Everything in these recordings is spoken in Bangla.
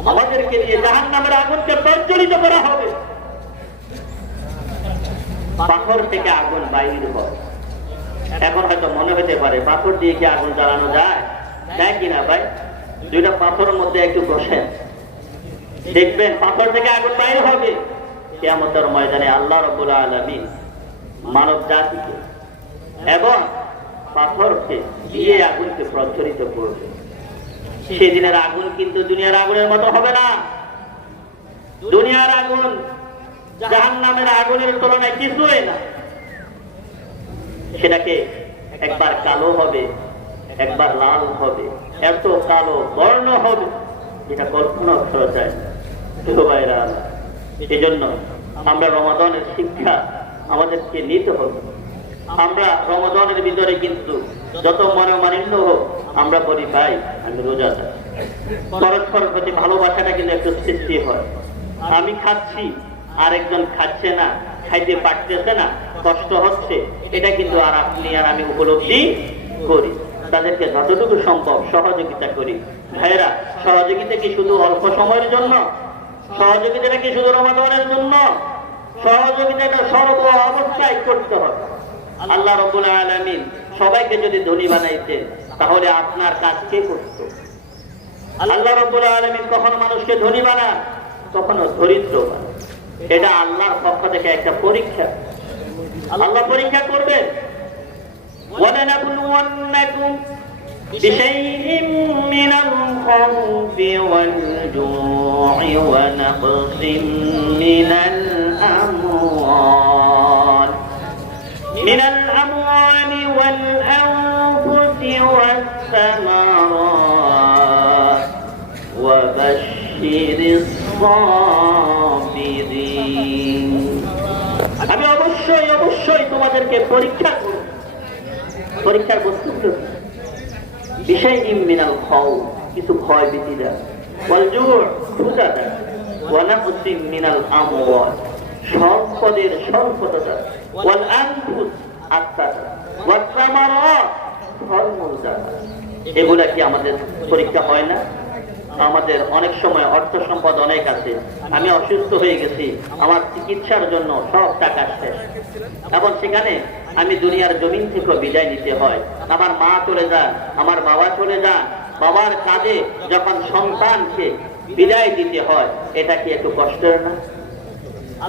আমাদেরকে দিয়ে জাহান নামের আগুনকে প্রজ্বলিত করা হবে। পাথর থেকে আগুন বাইর এখন হয়তো মনে হতে পারে, পাথর দিয়ে কি আগুন জ্বালানো যায়? কিনা ভাই? দুইটা পাথরের মধ্যে একটু বসেন। দেখবেন পাথর থেকে আগুন বাইর হবে। কেয়ামতের ময়দানে আল্লাহ রবুল আলমী মানব জাতিকে এবং পাথরকে দিয়ে আগুনকে প্রজ্বলিত করবে। সেদিনের আগুন কিন্তু দুনিয়ার আগুনের মতো হবে না। দুনিয়ার আগুন জাহান নামের আগুনের তুলনায় কিছুই না। সেটাকে একবার কালো হবে একবার লাল হবে এত কালো বর্ণ হবে এটা কল্পনা করা যায় ভাইরা, এজন্য আমরা রমাদানের শিক্ষা আমাদেরকে নিতে হবে। আমরা রমাদনের ভিতরে কিন্তু যত মনে মানিন্য হোক আমরা বলি ভাই আমি রোজা পরস্পর প্রতি ভালোবাসাটা কিন্তু একটু সৃষ্টি হয়। আমি খাচ্ছি, আরেকজন খাচ্ছে না, খাইতে পারতেছে না, কষ্ট হচ্ছে, এটা কিন্তু আর আপনি আর আমি উপলব্ধি করি। তাদেরকে যতটুকু সম্ভব সহযোগিতা করি। ভাইরা সহযোগিতা কি শুধু অল্প সময়ের জন্য? সহযোগিতাটা কি শুধু রমাদানের জন্য? সহযোগিতাটা সর্ব অবস্থায় করতে হবে। আল্লাহ রবুল আলমিন সবাইকে যদি ধনী বানাইতেন তাহলে আপনার কাজ কে করত আল্লাহ রবুল আলমিন কখনো মানুষকে ধনী বানান কখনো দরিদ্র বানান এটা আল্লাহর পক্ষ থেকে একটা পরীক্ষা আল্লাহ পরীক্ষা করবেন ولنبلونكم بشيء من الخوف والجوع ونقص من الأموال من الأموال والأنفس والثمرات وبشر الصابرين আমি অবশ্যই অবশ্যই তোমাদেরকে পরীক্ষা করব পরীক্ষার বস্তুগুলো কি? বিষয় মিনাল খাও কিছু ভয় ভীতি দেয় ওয়ালজুর ক্ষুধা দেয় ওয়ানাকুসিম মিনাল আমওয়াল সম্পদের স্বল্পতা দেয় ওয়াল আনফুস আত্মা দেয় ওয়াল সামারাত এগুলা কি আমাদের পরীক্ষা হয় না? আমাদের অনেক সময় অর্থ সম্পদ অনেক আছে। আমি অসুস্থ হয়ে গেছি। আমার চিকিৎসার জন্য সব টাকা শেষ। এবং সেখানে আমি দুনিয়ার জমিন থেকে বিদায় নিতে হয়। আমার মা চলে যান, আমার বাবা চলে যান। বাবার কাজে যখন সন্তানকে বিদায় দিতে হয়, এটা কি একটু কষ্টের না?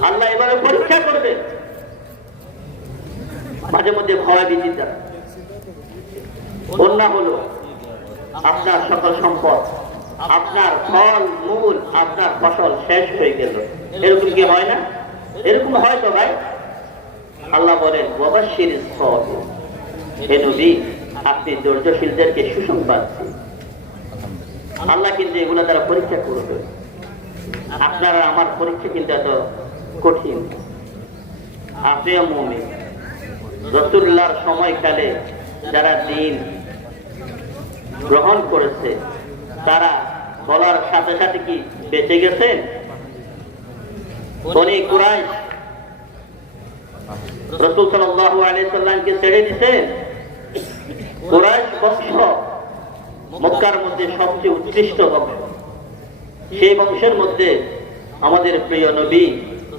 আল্লাহ এবারে পরীক্ষা করবে। মাঝে মধ্যে ভয় ভীতি বন্যা হলো আপনার সকল সম্পদ, আপনার ফল, মূল, আপনার ফসল শেষ হয়ে গেল। এরকম কি হয় না? এরকম হয় তো ভাই। আল্লাহ বলেন বাবাশির হে নবী, আপনি ধৈর্যশীলদেরকে সুসংবাদ আল্লাহ কিন্তু এগুলো তারা পরীক্ষা করবে। আপনারা আমার পরীক্ষা কিন্তু এত কঠিন। আপনিও মমিন, রসুল্লাহর সময়কালে যারা দিন গ্রহণ করেছে, তারা বলার সাথে সাথে কি বেঁচে গেছেন? বনি কুরাইশ রসুল ছেড়ে কুরাইশ বংশ মক্কার মধ্যে সবচেয়ে উৎকৃষ্ট বংশ। সেই বংশের মধ্যে আমাদের প্রিয় নবী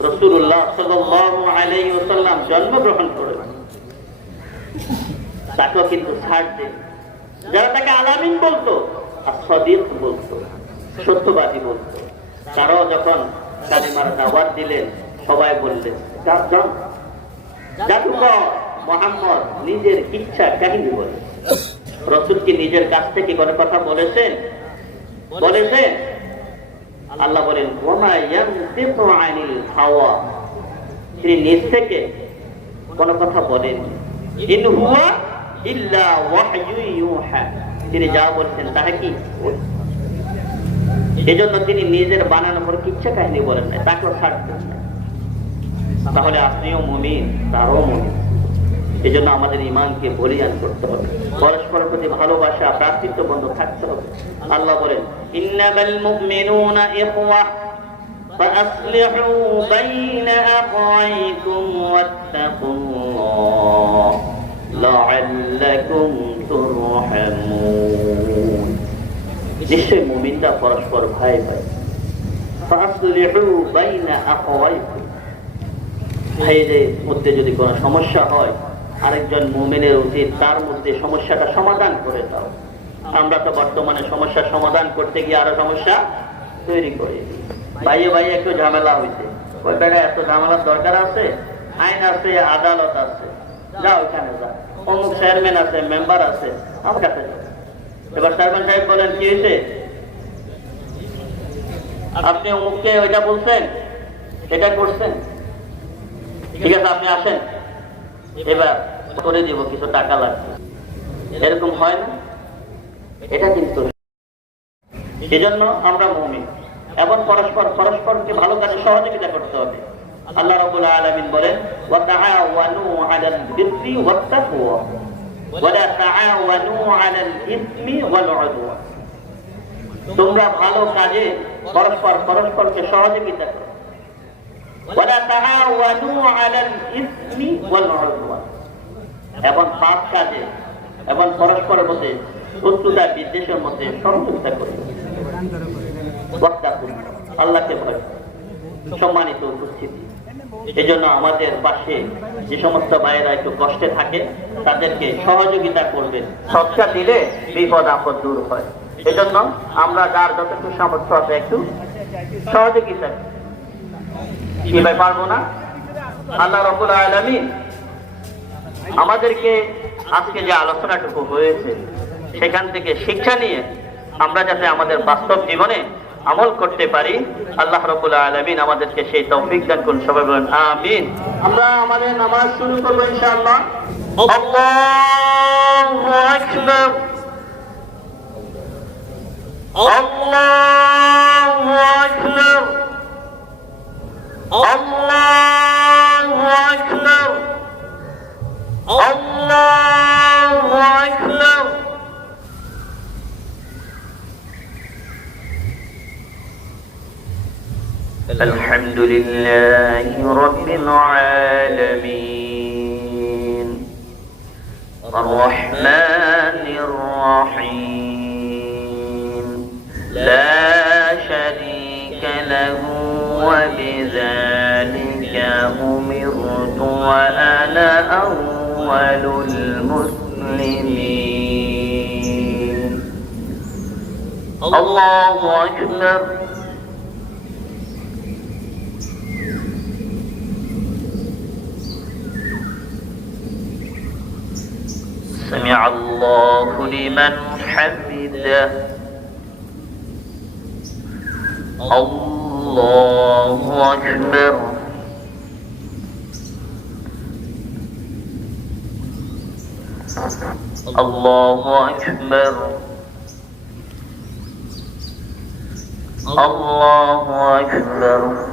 রসুল্লাহ সাল্লাল্লাহু আলাইহি ওয়াসাল্লাম জন্মগ্রহণ করেন। তাকেও কিন্তু ছাড় যারা তাকে আলামিন বলতো আর সদিক বলতো সত্যবাদী বলতো তারাও যখন কালিমার দাওয়াত দিলেন সবাই বললেন "যান, যান। জাদুকর মোহাম্মদ নিজের ইচ্ছা কাহিনী বলে। নিজের কাছ থেকে কোনো কথা বলেছেন? বলেছেন? আল্লাহ বলেন "ওমা ইয়ানতিকু হাওয়া। তিনি নিজ থেকে কোনো কথা বলেন ইন হুয়া ইল্লা ওয়াহয়ু ইউহা তিনি যা বলছেন তাহা কি এজন্য তিনি নিজের বানানো করে কিচ্ছা কাহিনী বলেন না তাকেও ছাড়তেন না তাহলে আপনিও মুমিন তারও মুমিন এই জন্য আমাদের ইমানকে বলিয়ান করতে হবে পরস্পরের প্রতি ভালোবাসা প্রার্থিত্ব বন্ধ থাকতে হবে আল্লাহ বলেন ইন্নামাল মুমিনুনা ইখওয়া فأصلحوا بين أخويكم واتقوا الله লাআল্লাকুম তুরহামুন নিশ্চয় মুমিনরা পরস্পর ভাই ভাই ফাসলিহু বাইনা আখওয়াইকুম। ভাইদের মধ্যে যদি কোনো সমস্যা হয়, আরেকজন মুমিনের উচিত তার মধ্যে সমস্যাটা সমাধান করে দাও। আমরা তো বর্তমানে সমস্যা সমাধান করতে গিয়ে আরও সমস্যা তৈরি করে। ভাইয়ে ভাইয়ে একটু ঝামেলা হয়েছে ওই বেড়া এত ঝামেলার দরকার আছে? আইন আছে, আদালত আছে। যা ওখানে যা অমুক চেয়ারম্যান আছে মেম্বার আছে, আমার কাছে এবার চেয়ারম্যান সাহেব বলেন, কি হয়েছে আপনি অমুককে ওইটা বলছেন, এটা করছেন? ঠিক আছে, আপনি আসেন। এবার করে দিব, কিছু টাকা লাগবে। এরকম হয় না। এটা কিন্তু সেজন্য আমরা মমিন। এবং পরস্পর, পরস্পরকে ভালো কাজে সহযোগিতা করতে হবে। আল্লাহ রাব্বুল আলামিন বলেন ওয়া তাআওয়ানু আলাল বিররি ওয়াত তাকওয়া ওয়া লা তাআওয়ানু আলাল ইসমি ওয়াল উদওয়ান তোমরা ভালো কাজে পরস্পর পরস্পরকে সহযোগিতা করো। ওয়ালা তাআওয়ানু আলাল ইসমি ওয়াল উদওয়ান। এবং পাপ কাজে এবং পরস্পরের মধ্যে শত্রুতা বিদ্বেষের মধ্যে সহযোগিতা করবে ওয়াত্তাকুন, আল্লাহকে ভয় করো। সম্মানিত উপস্থিতি। এজন্য আমাদের পাশে যে সমস্ত ভাইয়েরা একটু কষ্টে থাকে, তাদেরকে সহযোগিতা করবেন। সৎকা দিলে বিপদ, আপদ দূর হয়। এজন্য আমরা যার যতটুকু সামর্থ্য আছে একটু সহযোগিতা করি। কি ভাই, পারব না? আল্লাহ রবুল আলমিন আমাদেরকে আজকে যে আলোচনাটুকু হয়েছে, সেখান থেকে শিক্ষা নিয়ে আমরা যাতে আমাদের বাস্তব জীবনে আমল করতে পারি আল্লাহ রবুল আলমিন আমাদেরকে সেই তৌফিক দান করুন সবাই বলেন আমিন। আমরা আমাদের নামাজ শুরু করব ইনশাআল্লাহ। আল্লাহু আকবার। আল্লাহু আকবার। আল্লাহু الحمد لله رب العالمين. الرحمن الرحيم. لا شريك له وبذلك أمرت وأنا أول المسلمين. الله أكبر. الله لمن حمده. الله أكبر الله أكبر. الله أكبر. الله أكبر.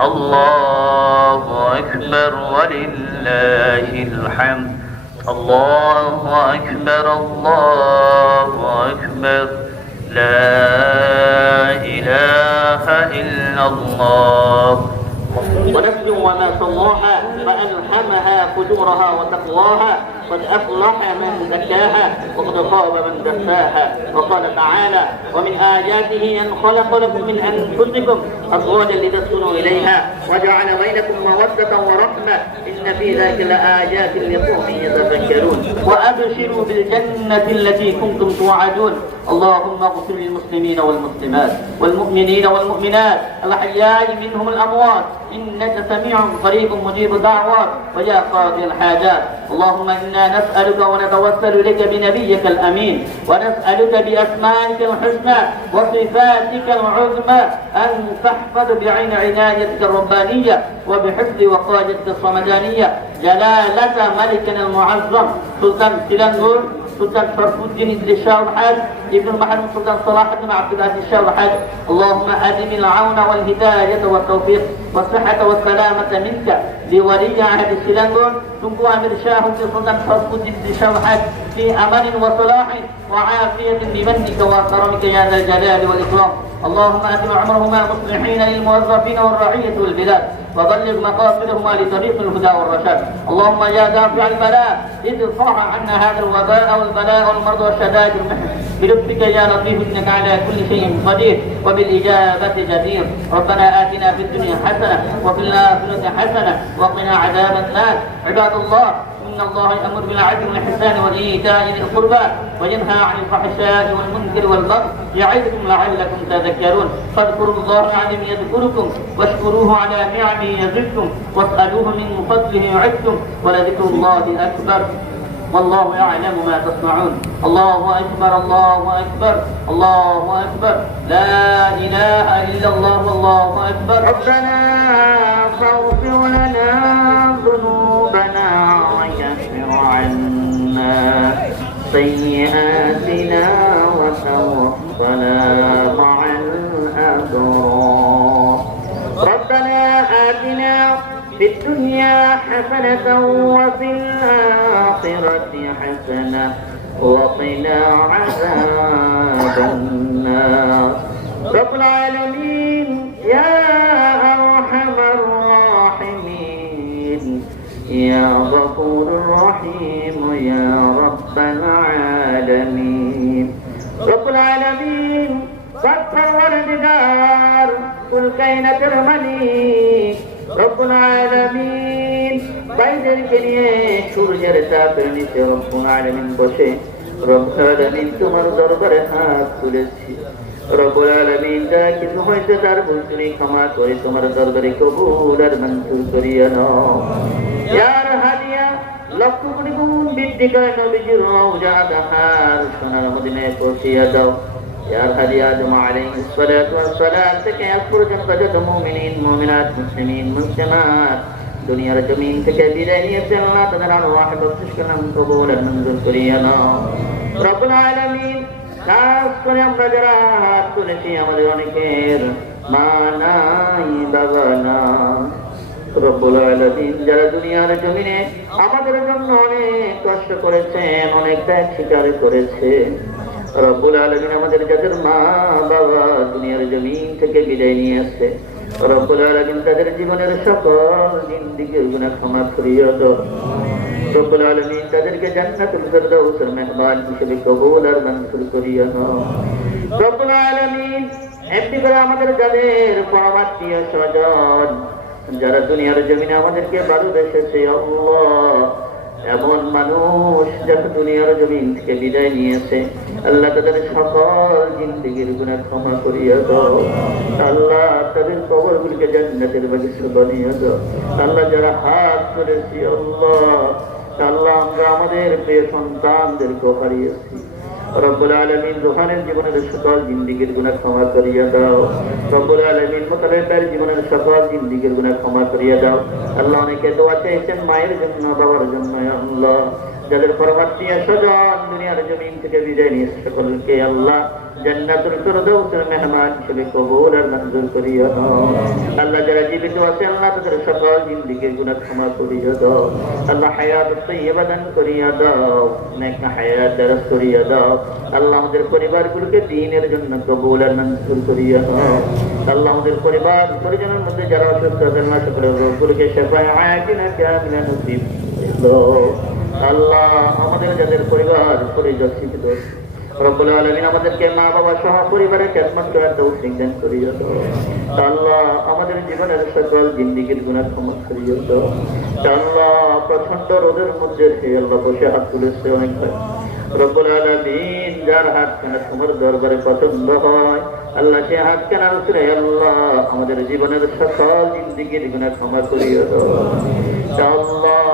الله أكبر ولله الحمد. الله أكبر الله أكبر. لا إله إلا الله. ونفس وما سواها فألهمها فجورها وتقواها. قد أفلح من زكاها وقد خاب من دساها وقال تعالى ومن آياته أن خلق لكم من أنفسكم أزواجا لتسكنوا إليها وجعل بينكم مودة ورحمة إن في ذلك لآيات لقوم يتفكرون وأبشروا بالجنة التي كنتم توعدون. اللهم اغفر للمسلمين والمسلمات والمؤمنين والمؤمنات الأحياء منهم الأموات إنك سميع قريب مجيب الدعوات ويا قاضي الحاجات. اللهم إنا نسألك ونتوسل إليك بنبيك الأمين ونسألك بأسمائك الحسنى وصفاتك العظمى أن تحفظ بعين عنايتك الربانية وبحفظ وقايتك الصمدانية جلالة ملكنا المعظم سلطان سلنجور سلطان شرف الدين الحاج ابن محمد سلطان صلاح الدين عبد العزيز الحاج اللهم أدم العون والهداية والتوفيق والصحة والسلامة منك لولي عهد سلنجور تنقو أمير شاه سلطان شرف الدين الحاج في أمان وصلاح وعافية بمنك وكرمك يا ذا الجلال والإكرام. اللهم أتم عمرهما مصلحين للموظفين والرعية والبلاد وبلغ مقاصدهما لطريق الهدى والرشاد. اللهم يا دافع البلاء ادفع عنا هذا الوباء والبلاء والمرض والشدائد بلطفك يا لطيف إنك على كل شيء قدير وبالإجابة جدير. ربنا آتنا في الدنيا حسنة وفي الآخرة حسنة وقنا عذاب النار. عباد الله إن الله يأمر بالعدل والإحسان وإيتاء ذي القربى وينهى عن الفحشاء والمنكر والبغي يعظكم لعلكم تذكرون. فاذكروا الله العظيم يذكركم واشكروه على نعمه يزدكم واسألوه من فضله يعدكم ولذكر الله أكبر. والله يعلم ما تصنعون. الله أكبر الله أكبر الله أكبر. لا إله إلا الله والله أكبر. ربنا فاغفر لنا ذنوبنا وكفر عنا سيئاتنا وتوفنا مع الأبرار. ربنا آتنا في الدنيا حسنة وفي الآخرة حسنة وقنا عذاب النار. رب العالمين يا أرحم الراحمين. يا غفور رحيم يا رب العالمين. رب العالمين سطر والجدار كل كينة المليك. রব্বুল আলামিন বাইদেরকে নিয়ে সূর্যের তাপের নিচে রব্বুল আলামিন বসে রব্বুল আলামিন তোমার দরবারে হাত তুলেছি। রব্বুল আলামিন যা আমাদের অনেকের মা নাই বাবা যারা দুনিয়ার জমিনে আমাদের জন্য অনেক কষ্ট করেছেন, অনেক ত্যাগ স্বীকার করেছে রব্বুল আলামিন আমাদের যাদের মা বাবা দুনিয়ার জমিন থেকে বিদায় নিয়ে আসছে। রব্বুল আলামিন তাদের জীবনের সকল ক্ষমা আমাদের যারা দুনিয়ার জমিনে আমাদেরকে ভালোবেসেছে আল্লাহ এমন মানুষ যাকে দুনিয়ার জমিন থেকে বিদায় নিয়েছে। আল্লাহ তাদের সকল জিন্দিগির গুণা ক্ষমা করিয়া দাও। আল্লাহ তাদের কবর গুলিকে জান্নাতের বাগিচা বানিয়ে দাও। আল্লাহ যারা হাত করেছি আল্লাহ আল্লাহ আমরা আমাদের প্রিয় সন্তানদেরকে হারিয়েছি। রব্বুল আলমিন দোকানের জীবনের সকল জিন্দিগির গুণা ক্ষমা করিয়া দাও। রব্বুল আলমিন জীবনের সকল জিন্দিগির গুণা ক্ষমা করিয়া দাও। আল্লাহ অনেকে দোয়া চেয়েছেন মায়ের জন্য, বাবার জন্য আল্লাহ। যাদের পরবর্তী স্বজন দুনিয়ার জমিন থেকে বিদায় নিয়ে সকলকে আল্লাহ। জান্নাতুল ফিরদাউসের মেহমান হিসেবে কবুল আর মঞ্জুর করিয়া দাও আল্লাহ যারা জীবিত আছে আল্লাহ তাদের সকল জিন্দিগির গুনাহ ক্ষমা করিয়া দাও। আল্লাহ হায়াত তাইয়্যিবা দান করিয়া দাও নেক হায়াত দারাজ করিয়া দাও। আল্লাহ আমাদের পরিবারগুলোকে দ্বীনের জন্য কবুল আর মঞ্জুর করিয়া দাও। আল্লাহ আমাদের পরিবার পরিজনের মধ্যে যারা অসুস্থ আছেন আল্লাহ সকলের রোগগুলোকে শেফায় আয়াতিনা কামিলা নসিব আল্লাহ আমাদের যাদের পরিবার পরিজন শিক্ষিত আমাদেরকে মা, বাবা সহ পরিবারের আমাদের জীবনের সকল জিন্দিগির গুণার প্রচণ্ড রোদের মধ্যে বসে হাত তুলেছে যার দরবারে পছন্দ হয়, আল্লাহ সে হাত কেনা উতরে আল্লাহ আমাদের জীবনের সকল জিন্দিগির গুণা ক্ষমা করিয়ে আল্লাহ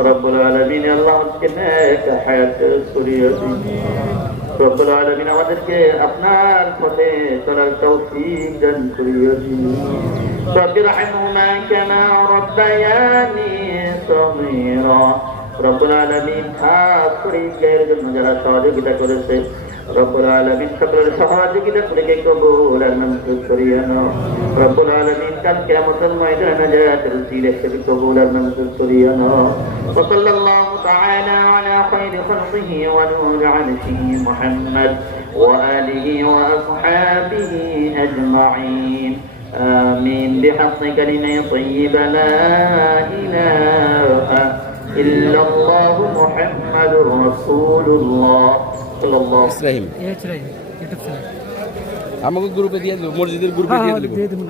রব্বুল আলামিন আল্লাহ আমাদেরকে নেক হায়াত করিয়ে দিন রব্বুল আলামিন আমাদেরকে আপনার পথে চলার তৌফিক দান করিয়ে দিন رب ارحمهما كما ربياني صغيرا রব্বুল আলামিন খাস করে ইসলামের জন্য যারা সহযোগিতা করেছে রব্বুল আলামিন সকলের সহযোগিতা করে কে কবুল আর মঞ্জুর করিয়ে নাও রব্বুল আলামিন কাল কিয়ামতের ময়দানে জায়াতের উসিলা হিসেবে কবুল আর মঞ্জুর করিয়ে নাও وصلى الله تعالى على خير خلقه ونور عرشه محمد وآله وأصحابه أجمعين آمين بحق كلمة طيبة لا إله إلا الله محمد رسول الله صلى الله ইসরাহিম। আমাকে গ্রুপে দিয়ে দেবো মসজিদের গ্রুপে হ্যাঁ, দিয়ে হ্যাঁ, দেবো। দিয়ে দেবো।